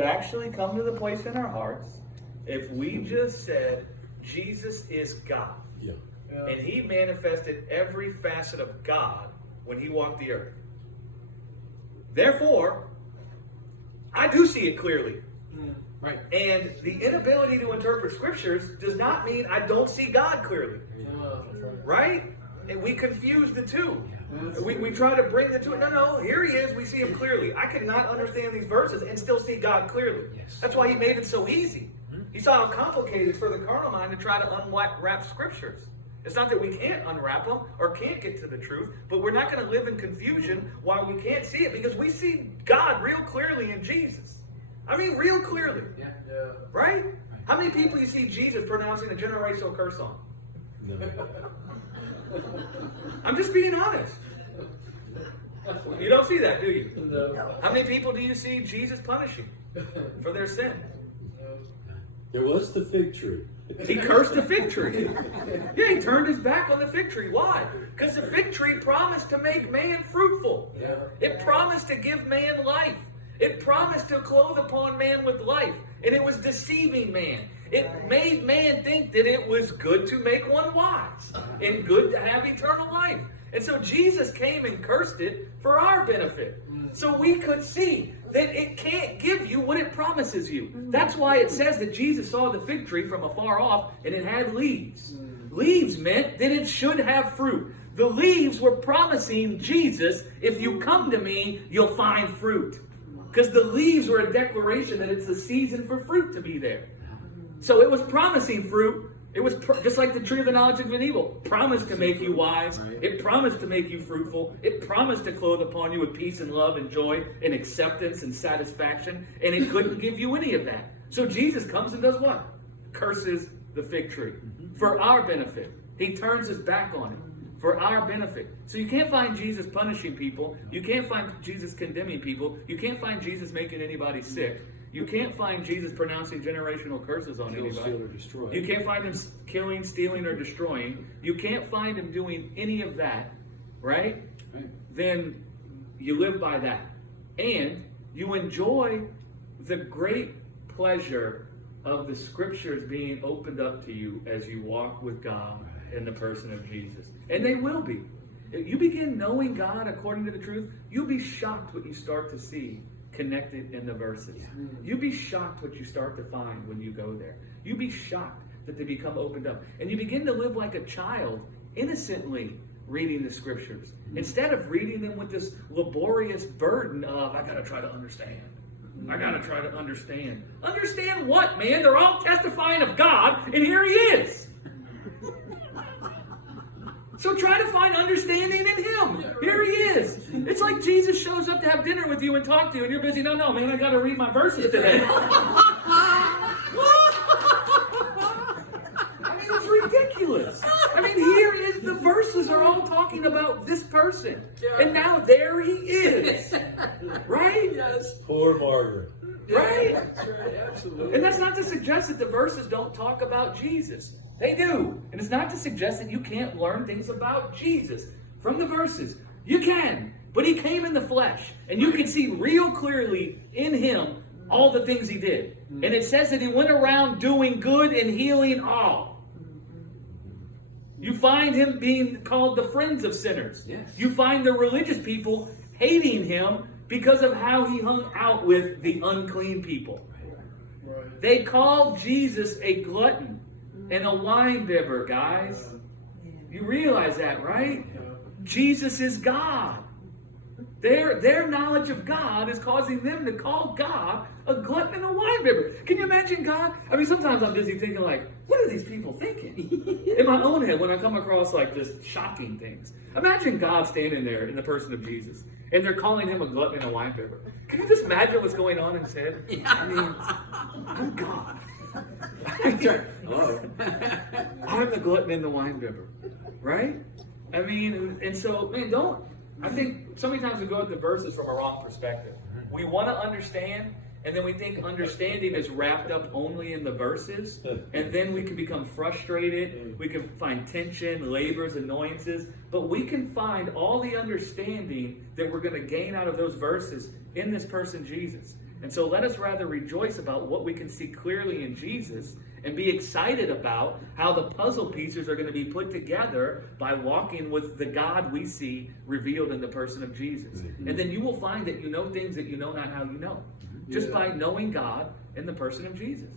actually come to the place in our hearts if we just said Jesus is God. Yeah. And he manifested every facet of God when he walked the earth. Therefore, I do see it clearly. Right. And the inability to interpret scriptures does not mean I don't see God clearly. Right? And we confuse the two. We try to bring the two. No, here he is. We see him clearly. I cannot understand these verses and still see God clearly. That's why he made it so easy. He saw how complicated it's for the carnal mind to try to unwrap scriptures. It's not that we can't unwrap them or can't get to the truth, but we're not going to live in confusion while we can't see it, because we see God real clearly in Jesus. I mean, real clearly. Right? How many people you see Jesus pronouncing a generational curse on? No. I'm just being honest. You don't see that, do you? No. How many people do you see Jesus punishing for their sin? There was the fig tree. He cursed the fig tree. Yeah, he turned his back on the fig tree. Why? Because the fig tree promised to make man fruitful. It promised to give man life. It promised to clothe upon man with life. And it was deceiving man. It made man think that it was good to make one wise and good to have eternal life. And so Jesus came and cursed it for our benefit. So we could see that it can't give you what it promises you. That's why it says that Jesus saw the fig tree from afar off and it had leaves. Leaves meant that it should have fruit. The leaves were promising Jesus, if you come to me, you'll find fruit. Because the leaves were a declaration that it's the season for fruit to be there. So it was promising fruit. It was just like the tree of the knowledge of good and evil. Promised to make you wise. It promised to make you fruitful. It promised to clothe upon you with peace and love and joy and acceptance and satisfaction. And it couldn't give you any of that. So Jesus comes and does what? Curses the fig tree for our benefit. He turns his back on it for our benefit. So you can't find Jesus punishing people. You can't find Jesus condemning people. You can't find Jesus making anybody sick. You can't find Jesus pronouncing generational curses on Kill, anybody. steal, or destroy. You can't find him killing, stealing, or destroying. You can't find him doing any of that, right? Then you live by that. And you enjoy the great pleasure of the scriptures being opened up to you as you walk with God in the person of Jesus. And they will be. If you begin knowing God according to the truth, you'll be shocked what you start to see connected in the verses. You'll be shocked what you start to find when you go there. You'll be shocked that they become opened up. And you begin to live like a child, innocently reading the scriptures. Instead of reading them with this laborious burden of, I got to try to understand. I got to try to understand. Understand what, man? They're all testifying of God, and here he is. So try to find understanding in him. Here he is. It's like Jesus shows up to have dinner with you and talk to you, and you're busy. No, man, I got to read my verses today. I mean, it's ridiculous. I mean, here is the verses are all talking about this person. And now there he is. Right? Yes. Poor Margaret. Right? That's right. Absolutely. And that's not to suggest that the verses don't talk about Jesus. They do. And it's not to suggest that you can't learn things about Jesus from the verses. You can. But he came in the flesh. And you can see real clearly in him all the things he did. And it says that he went around doing good and healing all. You find him being called the friends of sinners. Yes. You find the religious people hating him because of how he hung out with the unclean people. Right. They called Jesus a glutton and a wine bibber, guys. You realize that, right? Jesus is God. Their knowledge of God is causing them to call God a glutton and a wine bibber. Can you imagine God? I mean, sometimes I'm busy thinking like, what are these people thinking? In my own head, when I come across like just shocking things. Imagine God standing there in the person of Jesus, and they're calling him a glutton and a wine bibber. Can you just imagine what's going on in his head? I mean, I'm God. Hello. I'm the glutton and the wine bibber, right? I mean, and so, man, I think so many times we go at the verses from a wrong perspective. We want to understand, and then we think understanding is wrapped up only in the verses, and then we can become frustrated, we can find tension, labors, annoyances, but we can find all the understanding that we're going to gain out of those verses in this person, Jesus. And so let us rather rejoice about what we can see clearly in Jesus and be excited about how the puzzle pieces are going to be put together by walking with the God we see revealed in the person of Jesus. And then you will find that you know things that you know not how you know. Just by knowing God in the person of Jesus.